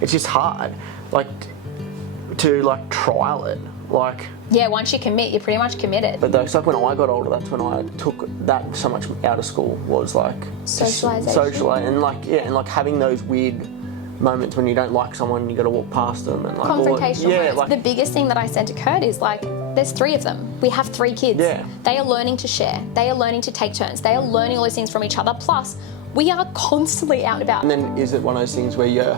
it's just hard, like, to, like, trial it, like... Yeah, once you commit, you're pretty much committed. But it's like when I got older, that's when I took that so much out of school, was like... Socialisation. And like, yeah, and like having those weird moments when you don't like someone and you got to walk past them and like... Confrontational moments. Like... The biggest thing that I said to Kkad is like, there's 3 of them. We have 3 kids. Yeah. They are learning to share. They are learning to take turns. They are learning all those things from each other. Plus, we are constantly out and about. And then is it one of those things where you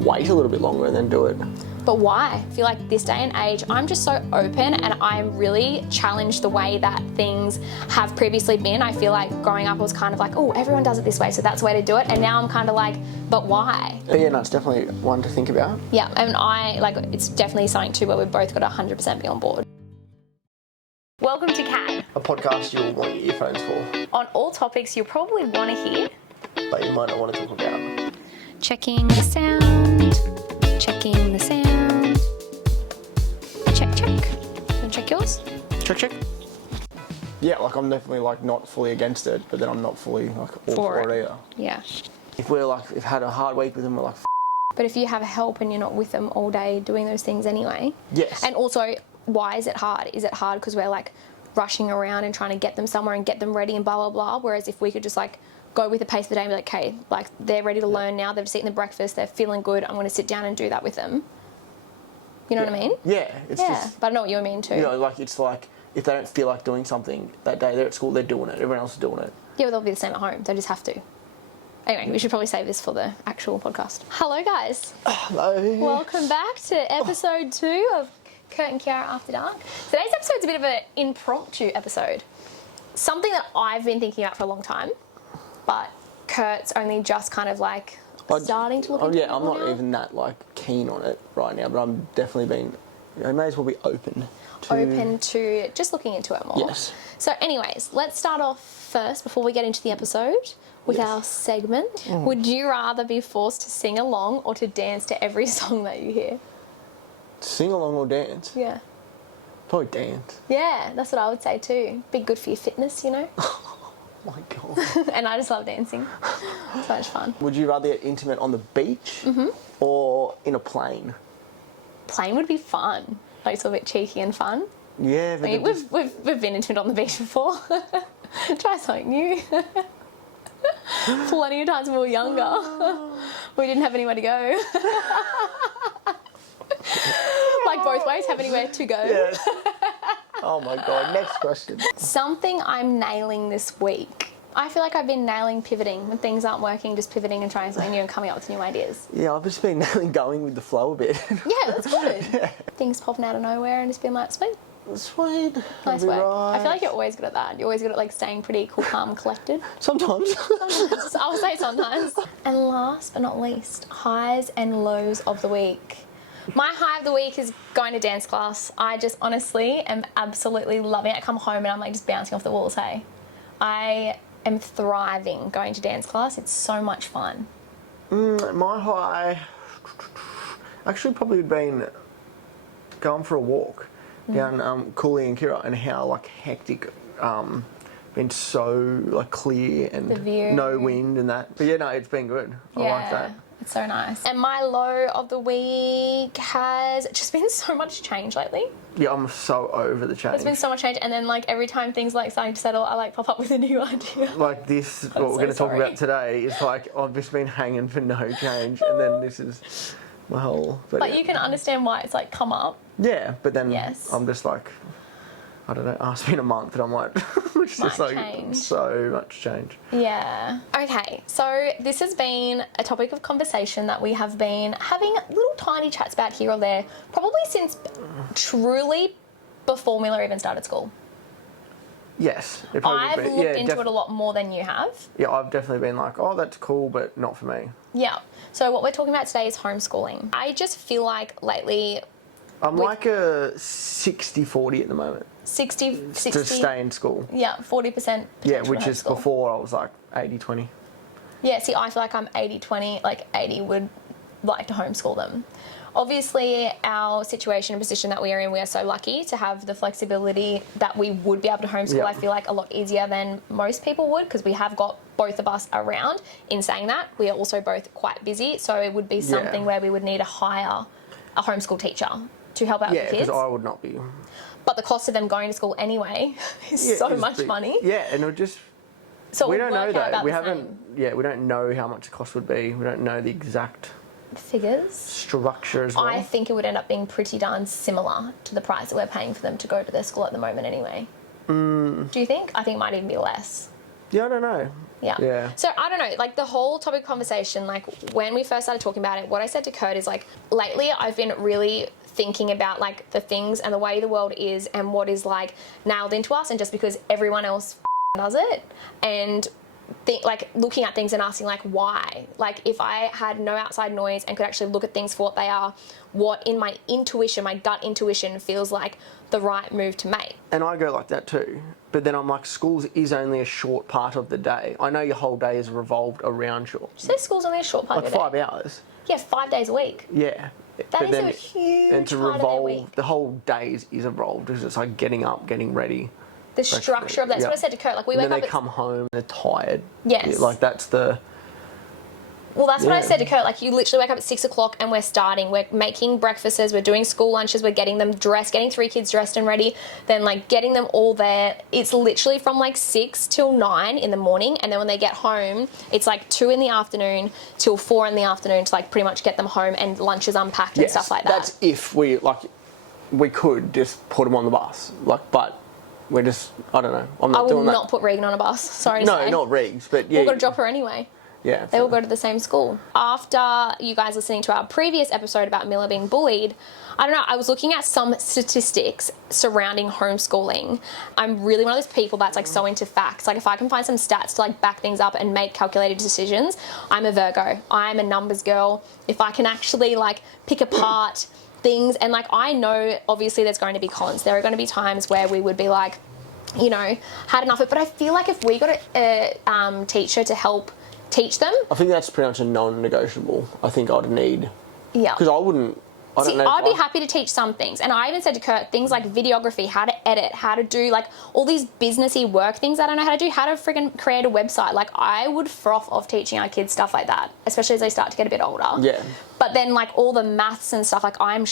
wait a little bit longer and then do it? But why? I feel like this day and age, I'm just so open and I'm really challenged the way that things have previously been. I feel like growing up I was kind of like, oh, everyone does it this way, so that's the way to do it. And now I'm kind of like, but why? But yeah, no, it's definitely one to think about. Yeah, and it's definitely something too where we've both got to 100% be on board. Welcome to Kkad. A podcast you'll want your earphones for. On all topics you'll probably want to hear. But you might not want to talk about. Checking the sound. Checking the sound. Check, check. Want to check yours? Check, check. Yeah, like I'm definitely like not fully against it, but then I'm not fully like all for it either. Yeah. If we're like, if had a hard week with them, we're like, but if you have help and you're not with them all day doing those things anyway. Yes. And also, why is it hard? Is it hard because we're like rushing around and trying to get them somewhere and get them ready and blah, blah, blah. Whereas if we could just like go with the pace of the day and be like, okay, like they're ready to learn now, they've just eaten the breakfast, they're feeling good, I'm going to sit down and do that with them. You know what I mean? Yeah. It's just, but I know what you mean too. you know, like it's like if they don't feel like doing something that day, they're at school, they're doing it, everyone else is doing it. Yeah, but they'll be the same at home, they just have to. Anyway, we should probably save this for the actual podcast. Hello guys. Hello. Welcome back to episode 2 of Kurt and Keiara After Dark. Today's episode's a bit of an impromptu episode. Something that I've been thinking about for a long time, but Kurt's only just kind of like starting to look into it. I'm not now. even that like keen on it right now, but I'm definitely been, I may as well be open to just looking into it more. Yes. So anyways, let's start off first before we get into the episode with our segment. Would you rather be forced to sing along or to dance to every song that you hear? Sing along or dance? Yeah. Probably dance. Yeah, that's what I would say too. Be good for your fitness, you know? Oh my God. And I just love dancing. So much fun. Would you rather get intimate on the beach or in a plane? Plane would be fun. Like it's a bit cheeky and fun. Yeah, but I mean, we've been intimate on the beach before. Try something new. Plenty of times when we were younger. We didn't have anywhere to go. Like both ways, have anywhere to go. Yes. Oh my God, next question. Something I'm nailing this week. I feel like I've been nailing pivoting. When things aren't working, just pivoting and trying something new and coming up with new ideas. Yeah, I've just been nailing going with the flow a bit. Yeah, that's good. Yeah. Things popping out of nowhere and just being like, sweet. Sweet. Nice work. Right. I feel like you're always good at that. You're always good at like staying pretty cool, calm, collected. Sometimes. I'll say sometimes. And last but not least, highs and lows of the week. My high of the week is going to dance class. I just honestly am absolutely loving it. I come home and I'm like just bouncing off the walls, hey. I am thriving going to dance class. It's so much fun. My high actually probably would been going for a walk down Cooley and Keiara, and how like hectic been so like clear and The view. no wind and that. But yeah, no, it's been good. I like that. It's so nice. And my low of the week has just been so much change lately. Yeah, I'm so over the change. There's been so much change, and then like every time things like starting to settle, I like pop up with a new idea. Like this, what we're going to talk about today is like I've just been hanging for no change, and then this is my whole. But yeah. you can understand why it's like come up. Yeah, but then Yes. I'm just like, I don't know. It's been a month, and I'm like, it's just like change. so much change. Yeah. Okay, so this has been a topic of conversation that we have been having little tiny chats about here or there, probably since truly before Mila even started school. Yes, it probably I've would be. looked into it a lot more than you have. Yeah, I've definitely been like, oh, that's cool, but not for me. Yeah. So what we're talking about today is homeschooling. I just feel like lately... I'm like a 60-40 at the moment. 60... To stay in school. Yeah, 40%. Yeah, which is homeschool. before I was like 80-20. Yeah, see, I feel like I'm 80-20, like 80 would like to homeschool them. Obviously, our situation and position that we are in, we are so lucky to have the flexibility that we would be able to homeschool. Yeah. I feel like a lot easier than most people would, because we have got both of us around. In saying that, we are also both quite busy, so it would be something where we would need to hire a homeschool teacher to help out with the kids. Yeah, because I would not be. But the cost of them going to school anyway is so much money. Yeah, and it would just. So we it don't would know work out though. about We the haven't. same. Yeah, we don't know how much the cost would be. We don't know the exact Figures. structure as well. I think it would end up being pretty darn similar to the price that we're paying for them to go to their school at the moment anyway. Do you think? I think it might even be less. Yeah, I don't know. Yeah. So I don't know, like the whole topic conversation, like when we first started talking about it, what I said to Kkad is like, lately I've been really thinking about like the things and the way the world is and what is like nailed into us, and just because everyone else does it, and like looking at things and asking like why, like if I had no outside noise and could actually look at things for what they are, what in my intuition, my gut intuition feels like the right move to make. And I go like that too. But then I'm like, schools is only a short part of the day. I know your whole day is revolved around your... Did you say school's only a short part like of your 5 day? hours. Yeah, 5 days a week. Yeah. That is a huge and to part of their revolve, week. the whole day is evolved because it's like getting up, getting ready. The structure of that. That's what I said to Kkad. Like we and wake then up they come home, they're tired. Yes. Yeah, like that's the... Well, that's what I Yeah. said to Kkad. Like, you literally wake up at 6 o'clock and we're starting. We're making breakfasts, we're doing school lunches, we're getting them dressed, getting 3 kids dressed and ready, then, like, getting them all there. It's literally from, like, 6 till 9 in the morning, and then when they get home, it's, like, 2 in the afternoon till 4 in the afternoon to, like, pretty much get them home and lunches unpacked and stuff like that. That's if we, like, we could just put them on the bus. Like, but we're just, I don't know. I'm not I doing will that. not put Regan on a bus. Sorry to say. No, not Regs, but yeah. We've got to drop her anyway. Yeah. They all go to the same school. After you guys listening to our previous episode about Miller being bullied, I don't know, I was looking at some statistics surrounding homeschooling. I'm really one of those people that's like so into facts. Like if I can find some stats to like back things up and make calculated decisions, I'm a Virgo. I'm a numbers girl. If I can actually like pick apart things, and like I know obviously there's going to be cons. There are going to be times where we would be like, you know, had enough of it. But I feel like if we got a teacher to help teach them. I think that's pretty much a non-negotiable. I think I'd need... Yeah. Because I wouldn't... I don't know. I'd be happy to teach some things. And I even said to Kkad, things like videography, how to edit, how to do like all these businessy work things I don't know how to do, how to friggin' create a website. Like I would froth off teaching our kids stuff like that, especially as they start to get a bit older. Yeah. But then like all the maths and stuff, like I'm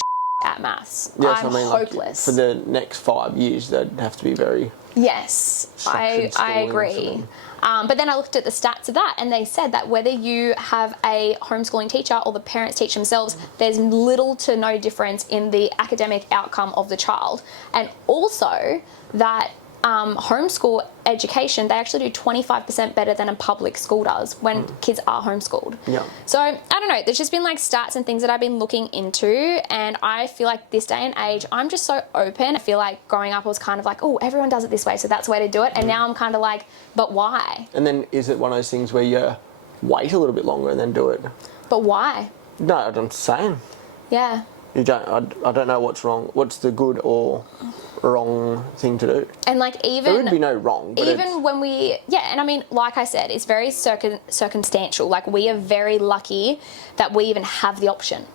at maths. Yes, I'm I mean, hopeless. Like, for the next 5 years, they'd have to be very... Yes, I schooling or agree. something. But then I looked at the stats of that, and they said that whether you have a homeschooling teacher or the parents teach themselves, there's little to no difference in the academic outcome of the child. And also that homeschool education, they actually do 25% better than a public school does when kids are homeschooled. Yeah. So I don't know, there's just been like stats and things that I've been looking into, and I feel like this day and age, I'm just so open. I feel like growing up I was kind of like, oh, everyone does it this way, so that's the way to do it. And now I'm kind of like, but why? And then is it one of those things where you wait a little bit longer and then do it? But why? No, I'm saying. Yeah. You don't. I don't know what's wrong. What's the good or wrong thing to do? And like even There would be no wrong. But even when we, yeah, and I mean, like I said, it's very circumstantial. Like we are very lucky that we even have the option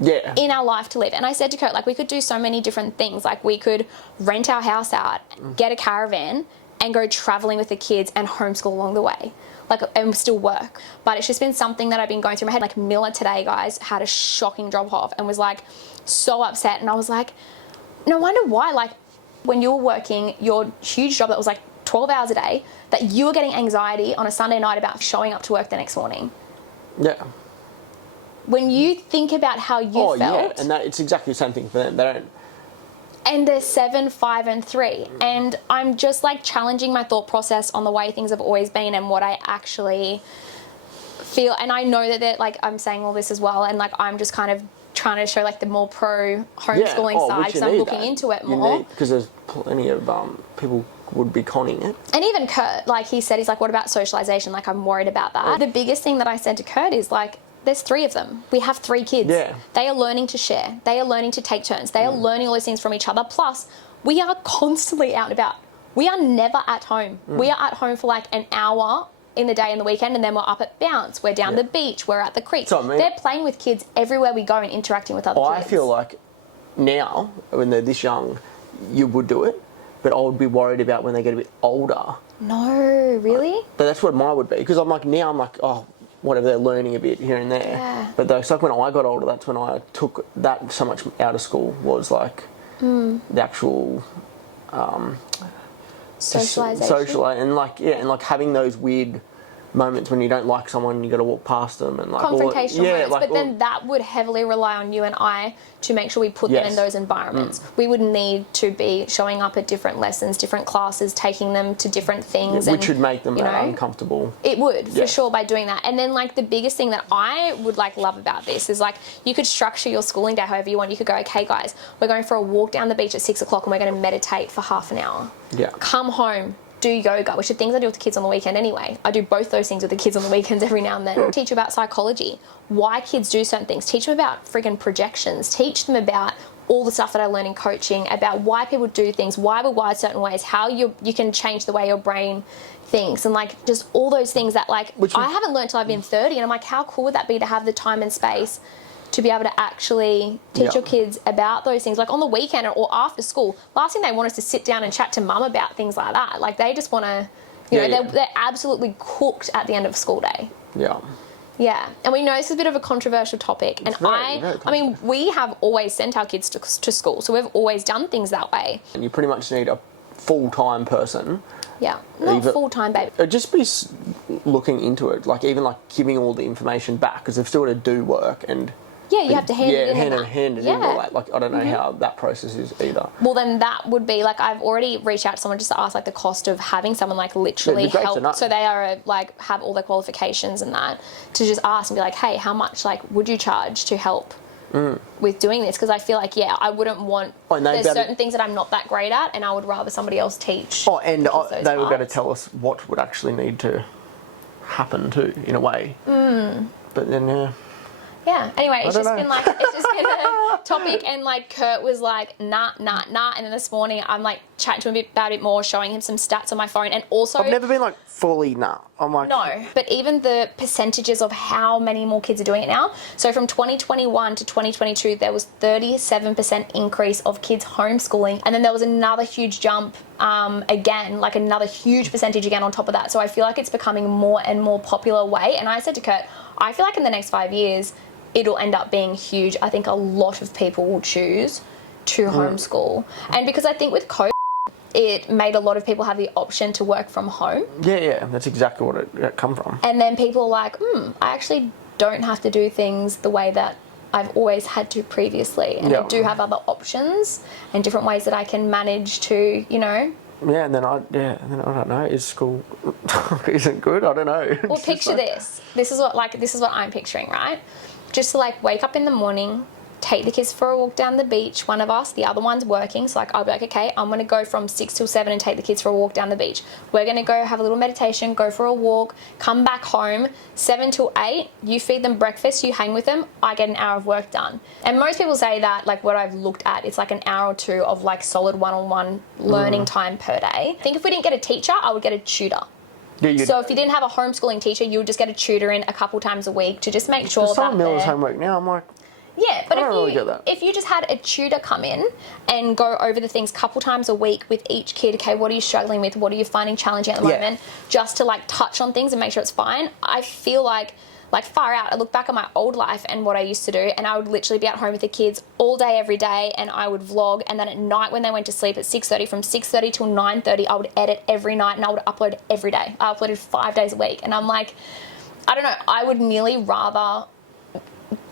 yeah. in our life to live. And I said to Kurt, like we could do so many different things. Like we could rent our house out, get a caravan, and go traveling with the kids and homeschool along the way. Like, and still work. But it's just been something that I've been going through my head. Like Miller today, guys, had a shocking drop off and was like so upset. And I was like, no wonder why. Like when you were working your huge job that was like 12 hours a day, that you were getting anxiety on a Sunday night about showing up to work the next morning. Yeah. When you think about how you felt. Yeah, and it's exactly the same thing for them. They don't. And they're 7, 5, and 3. And I'm just like challenging my thought process on the way things have always been and what I actually feel. And I know that they're like, I'm saying all this as well. And like, I'm just kind of trying to show like the more pro homeschooling side because I'm looking into it more. Because there's plenty of people would be conning it. And even Kurt, like he said, he's like, what about socialization? Like I'm worried about that. The biggest thing that I said to Kurt is like, there's 3 of them. We have 3 kids. Yeah. They are learning to share. They are learning to take turns. They are learning all those things from each other. Plus, we are constantly out and about. We are never at home. We are at home for like an hour in the day and the weekend, and then we're up at bounce, we're down the beach, we're at the creek. So, I mean, they're playing with kids everywhere we go and interacting with other kids. I feel like now, when they're this young, you would do it, but I would be worried about when they get a bit older. No, really? But that's what mine would be, because I'm like, now I'm like, oh, whatever, they're learning a bit here and there. Yeah. But it's like when I got older, that's when I took that so much out of school, was like the actual Socialisation. and like having those weird moments when you don't like someone, you got to walk past them, and like confrontational moments, but then that would heavily rely on you and I to make sure we put them in those environments. We would need to be showing up at different lessons, different classes, taking them to different things, which would make them uncomfortable. It would, for sure, by doing that. And then like the biggest thing that I would like love about this is like you could structure your schooling day however you want. You could go, okay guys, we're going for a walk down the beach at 6 o'clock and we're going to meditate for half an hour. Come home, do yoga, which are things I do with the kids on the weekend anyway. I do both those things with the kids on the weekends every now and then. Teach about psychology, why kids do certain things. Teach them about friggin' projections. Teach them about all the stuff that I learn in coaching, about why people do things, why we're wired certain ways, how you can change the way your brain thinks, and like just all those things that like I haven't learned till I've been 30, and I'm like, how cool would that be to have the time and space to be able to actually teach your kids about those things, like on the weekend or after school. Last thing they want is to sit down and chat to mum about things like that. Like they just want to, they're absolutely cooked at the end of school day. Yeah, and we know this is a bit of a controversial topic, and I mean, we have always sent our kids to school, so we've always done things that way. And you pretty much need a full-time person. Yeah, not full-time, baby. Just be looking into it, like even like giving all the information back, because they've still got to do work and. Yeah, you have to hand it in. Hand it in. Like I don't know how that process is either. Well, then that would be like I've already reached out to someone just to ask like the cost of having someone like literally help. So they are like have all their qualifications and that, to just ask and be like, hey, how much like would you charge to help with doing this? Because I feel like I wouldn't want. There's certain things that I'm not that great at, and I would rather somebody else teach. Oh, and they were going to tell us what would actually need to happen too, in a way. But then yeah, anyway, it's just been a topic, and like Kurt was like, nah, and then this morning I'm like chatting to him about it more, showing him some stats on my phone, and also... I've never been like fully nah. I'm like... No, but even the percentages of how many more kids are doing it now. So from 2021 to 2022, there was 37% increase of kids homeschooling, and then there was another huge jump again, like another huge percentage again on top of that. So I feel like it's becoming more and more popular way, and I said to Kurt, I feel like in the next 5 years, it'll end up being huge. I think a lot of people will choose to homeschool. And because I think with COVID, it made a lot of people have the option to work from home. Yeah, that's exactly what it come from. And then people are like, I actually don't have to do things the way that I've always had to previously. And I do have other options and different ways that I can manage to, Yeah, and then I don't know. Is school isn't good? I don't know. Well, picture this. This is what I'm picturing, right? Just to like wake up in the morning, take the kids for a walk down the beach. One of us, the other one's working. So like I'll be like, okay, I'm going to go from 6 till 7 and take the kids for a walk down the beach. We're going to go have a little meditation, go for a walk, come back home, 7 till 8. You feed them breakfast, you hang with them. I get an hour of work done. And most people say that like what I've looked at, it's like an hour or two of like solid one-on-one learning time per day. I think if we didn't get a teacher, I would get a tutor. So if you didn't have a homeschooling teacher, you would just get a tutor in a couple times a week to just make sure that some Miller's homework now, I'm like... Yeah, but if you just had a tutor come in and go over the things a couple times a week with each kid, okay, what are you struggling with? What are you finding challenging at the moment? Just to like touch on things and make sure it's fine. I feel like far out, I look back at my old life and what I used to do, and I would literally be at home with the kids all day, every day, and I would vlog, and then at night when they went to sleep at 6:30, from 6:30 till 9:30, I would edit every night, and I would upload every day. I uploaded 5 days a week, and I'm like, I don't know, I would nearly rather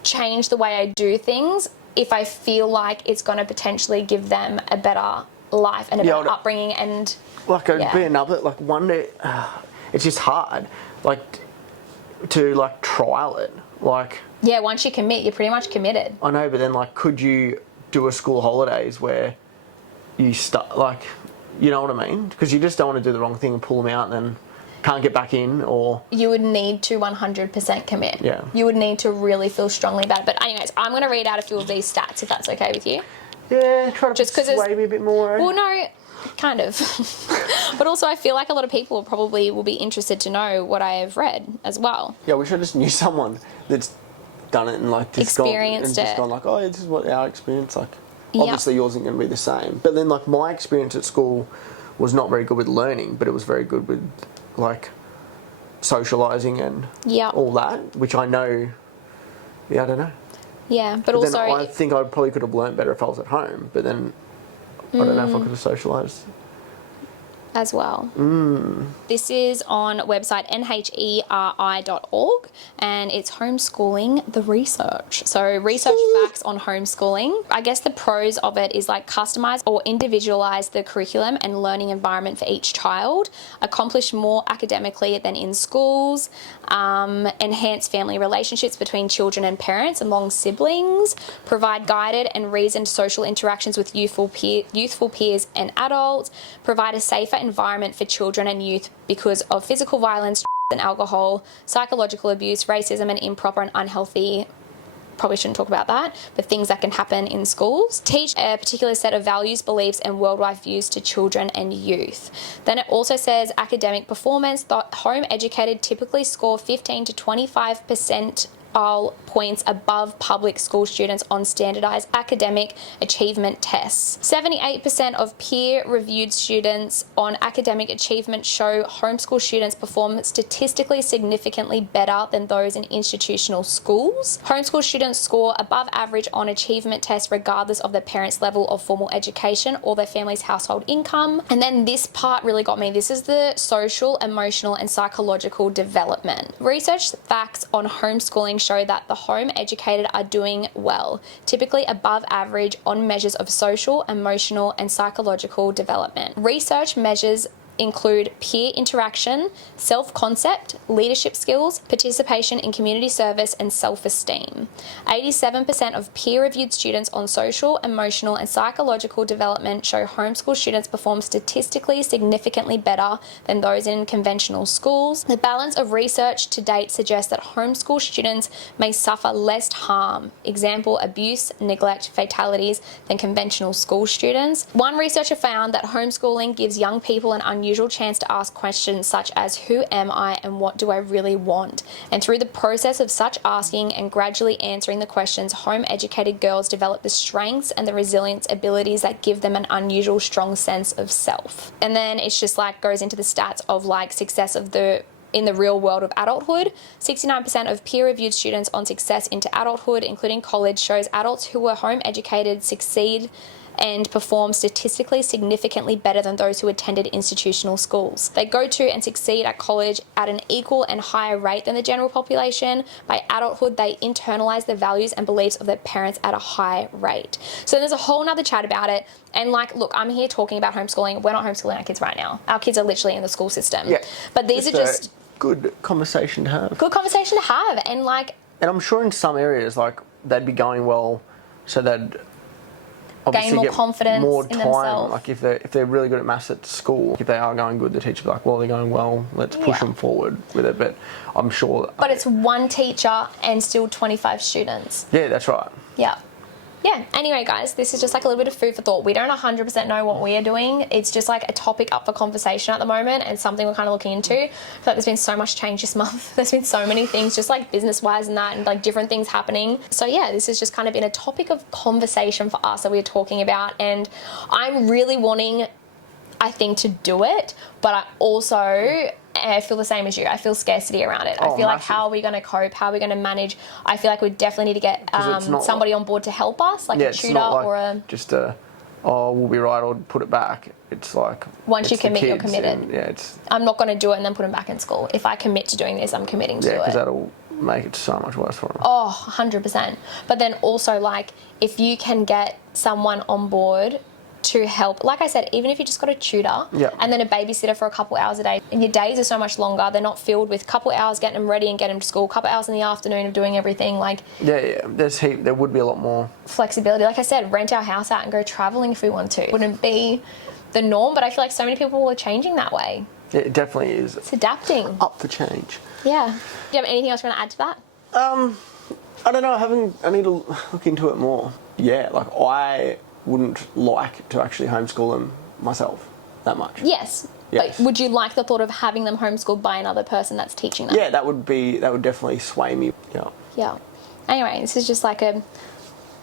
change the way I do things if I feel like it's going to potentially give them a better life and a better upbringing, and... Like, it'd be another, like, one day, it's just hard, like... to like trial it, like once you commit, you're pretty much committed. I know, but then like, could you do a school holidays where you start, like, you know what I mean? Because you just don't want to do the wrong thing and pull them out and then can't get back in, or you would need to 100% commit. You would need to really feel strongly about it. But anyways, I'm going to read out a few of these stats if that's okay with you. Try to just sway me a bit more. Well, no, kind of. But also I feel like a lot of people probably will be interested to know what I have read as well. Yeah, we should have just knew someone that's done it and like just Experienced gone like, oh, this is what our experience like. Yep. Obviously yours isn't going to be the same. But then like my experience at school was not very good with learning, but it was very good with like socialising and Yep. all that, which I know, yeah, I don't know. Yeah, but But also... then I think I probably could have learnt better if I was at home, but then I don't know if I could have socialised. as well. This is on website nheri.org and it's homeschooling the research. So research facts on homeschooling. I guess the pros of it is like customize or individualize the curriculum and learning environment for each child, accomplish more academically than in schools, enhance family relationships between children and parents among siblings, provide guided and reasoned social interactions with youthful peers and adults, provide a safer environment for children and youth because of physical violence and alcohol, psychological abuse, racism and improper and unhealthy, probably shouldn't talk about that, but things that can happen in schools. Teach a particular set of values, beliefs and worldwide views to children and youth. Then it also says academic performance. The home educated typically score 15 to 25% points above public school students on standardized academic achievement tests. 78% of peer-reviewed students on academic achievement show homeschool students perform statistically significantly better than those in institutional schools. Homeschool students score above average on achievement tests regardless of their parents' level of formal education or their family's household income. And then this part really got me. This is the social, emotional and psychological development. Research facts on homeschooling show that the home educated are doing well, typically above average on measures of social, emotional and psychological development. Research measures include peer interaction, self-concept, leadership skills, participation in community service and self-esteem. 87% of peer-reviewed students on social, emotional and psychological development show homeschool students perform statistically significantly better than those in conventional schools. The balance of research to date suggests that homeschool students may suffer less harm, example abuse, neglect, fatalities, than conventional school students. One researcher found that homeschooling gives young people an unusual chance to ask questions such as who am I and what do I really want? And through the process of such asking and gradually answering the questions, home educated girls develop the strengths and the resilience abilities that give them an unusual strong sense of self. And then it's just like goes into the stats of like success of in the real world of adulthood. 69% of peer-reviewed students on success into adulthood, including college, shows adults who were home educated succeed and perform statistically significantly better than those who attended institutional schools. They go to and succeed at college at an equal and higher rate than the general population. By adulthood, they internalize the values and beliefs of their parents at a high rate. So there's a whole nother chat about it. And like, look, I'm here talking about homeschooling. We're not homeschooling our kids right now. Our kids are literally in the school system. Yeah. But these are just good conversation to have. Good conversation to have. And like... And I'm sure in some areas, like, they'd be going well, so they'd obviously gain more get confidence more in time. themselves. Like if they're really good at maths at school, if they are going good, the teacher will be like, well, they're going well, let's push them forward with it. But I'm sure... But it's one teacher and still 25 students. Yeah, that's right. Yeah. Yeah, anyway guys, this is just like a little bit of food for thought. We don't 100% know what we are doing. It's just like a topic up for conversation at the moment and something we're kind of looking into. I feel like there's been so much change this month. There's been so many things just like business-wise and that and like different things happening. So yeah, this has just kind of been a topic of conversation for us that we're talking about, and I'm really wanting, I think, to do it, but I also... I feel the same as you. I feel scarcity around it. I feel like how are we going to cope? How are we going to manage? I feel like we definitely need to get somebody on board to help us, like a tutor or a... just a, oh, we'll be right, or put it back. It's like... Once you commit, you're committed. And, yeah, it's... I'm not going to do it and then put them back in school. If I commit to doing this, I'm committing to do it. Yeah, because that'll make it so much worse for them. Oh, 100%. But then also, like, if you can get someone on board to help, like I said, even if you just got a tutor and then a babysitter for a couple hours a day, and your days are so much longer, they're not filled with a couple hours getting them ready and getting them to school, a couple hours in the afternoon of doing everything, like... Yeah, there would be a lot more... flexibility. Like I said, rent our house out and go travelling if we want to. It wouldn't be the norm, but I feel like so many people are changing that way. Yeah, it definitely is. It's adapting. Up for change. Yeah. Do you have anything else you want to add to that? I don't know, I need to look into it more. Yeah, like I wouldn't like to actually homeschool them myself. that much. Yes. Yes. But would you like the thought of having them homeschooled by another person that's teaching them? Yeah, that would definitely sway me. Yeah. Yeah. Anyway, this is just like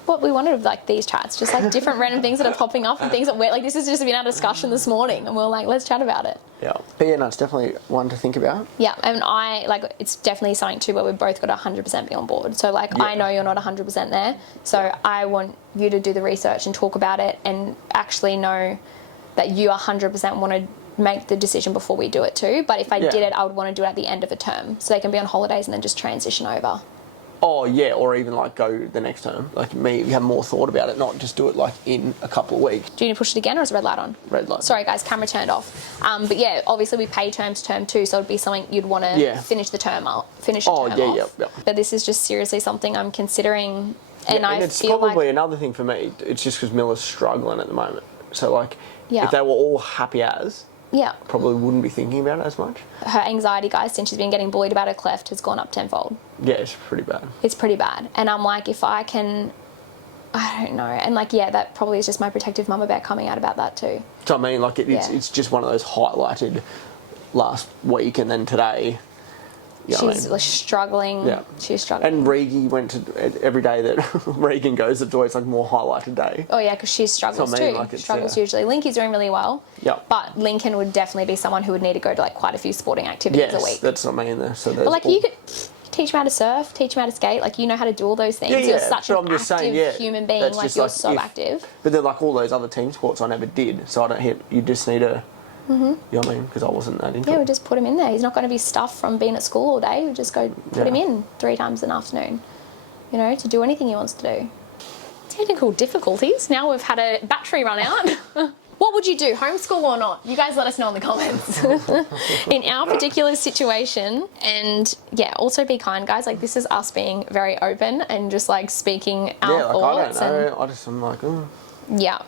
what we wanted of like these chats, just like different random things that are popping up and things that we're like, this has just been our discussion this morning and we're like, let's chat about it. Yeah. But yeah, no, it's definitely one to think about. Yeah, and it's definitely something too where we've both got to 100% be on board. So like, Yeah. I know you're not 100% there, so I want you to do the research and talk about it and actually know that you 100% want to make the decision before we do it too. But if I did it, I would want to do it at the end of a term so they can be on holidays and then just transition over. Oh yeah, or even like go the next term. Like me, you have more thought about it, not just do it like in a couple of weeks. Do you need to push it again, or is the red light on? Red light. Sorry guys, camera turned off. But yeah, obviously we pay term to term too, so it'd be something you'd want to finish the term up, finish the term off. Yeah. But this is just seriously something I'm considering, and I it's feel probably like another thing for me. It's just because Miller's struggling at the moment. So like, Yeah. if they were all happy as, yeah, probably wouldn't be thinking about it as much. her anxiety, guys, since she's been getting bullied about her cleft, has gone up tenfold. Yeah, it's pretty bad. It's pretty bad, and I'm like, if I can, I don't know, and like, yeah, that probably is just my protective mama bear coming out about that too. So I mean, like it's just one of those highlighted last week and then today. You know what I She's mean? like struggling. Yeah. She's struggling. And Regie went to every day that Regan goes, it's always like more highlighted day. Oh yeah, because she struggles So I mean, too. like, it's, Struggles usually. Linky's doing really well. Yeah. But Lincoln would definitely be someone who would need to go to like quite a few sporting activities a Yes, week. that's what I mean there. So But like you could teach him how to surf, teach him how to skate. Like you know how to do all those things. Yeah, You're yeah. such So an I'm just active saying, human being. that's Like just you're so active. But then like all those other team sports I never did. So I don't hit. You just need to. You know what I mean? Because I wasn't that into Yeah, it. we just put him in there. He's not going to be stuffed from being at school all day. We just go put him in 3 times an afternoon, you know, to do anything he wants to do. Technical difficulties. Now we've had a battery run out. What would you do, homeschool or not? You guys let us know in the comments. In our particular situation, and yeah, also be kind, guys. Like this is us being very open and just like speaking our thoughts. I don't know. I'm like, oh. Yeah.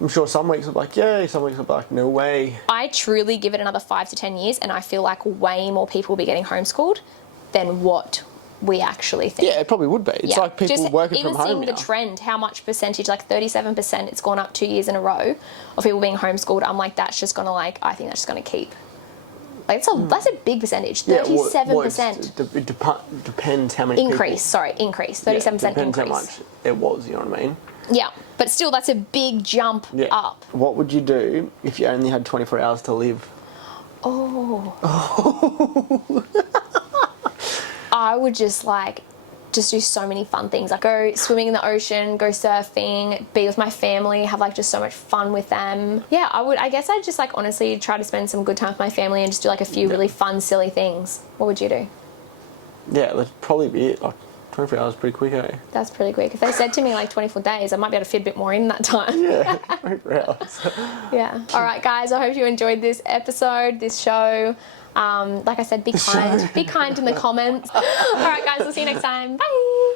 I'm sure some weeks will be like, yay, some weeks will be like, no way. I truly give it another 5 to 10 years and I feel like way more people will be getting homeschooled than what we actually think. Yeah, it probably would be. It's like people just working from home even seeing now. the trend, how much percentage, like 37%, it's gone up 2 years in a row of people being homeschooled. I'm like, that's just going to like, I think that's just going to keep. Like, that's a big percentage, 37%. It depends how many Increase, sorry, increase, 37% depends increase. how much it was, you know what I mean? Yeah, but still, that's a big jump up. What would you do if you only had 24 hours to live? Oh. I would just do so many fun things. Like go swimming in the ocean, go surfing, be with my family, have like just so much fun with them. Yeah, I guess I'd just like honestly try to spend some good time with my family and just do like a few really fun, silly things. What would you do? Yeah, that'd probably be it. Like 24 hours pretty quick, eh? That's pretty quick. If they said to me like 24 days, I might be able to fit a bit more in that time. Yeah, 24 hours. Yeah. All right, guys, I hope you enjoyed this episode, this show. Like I said, be kind. Be kind in the comments. All right, guys, we'll see you next time. Bye.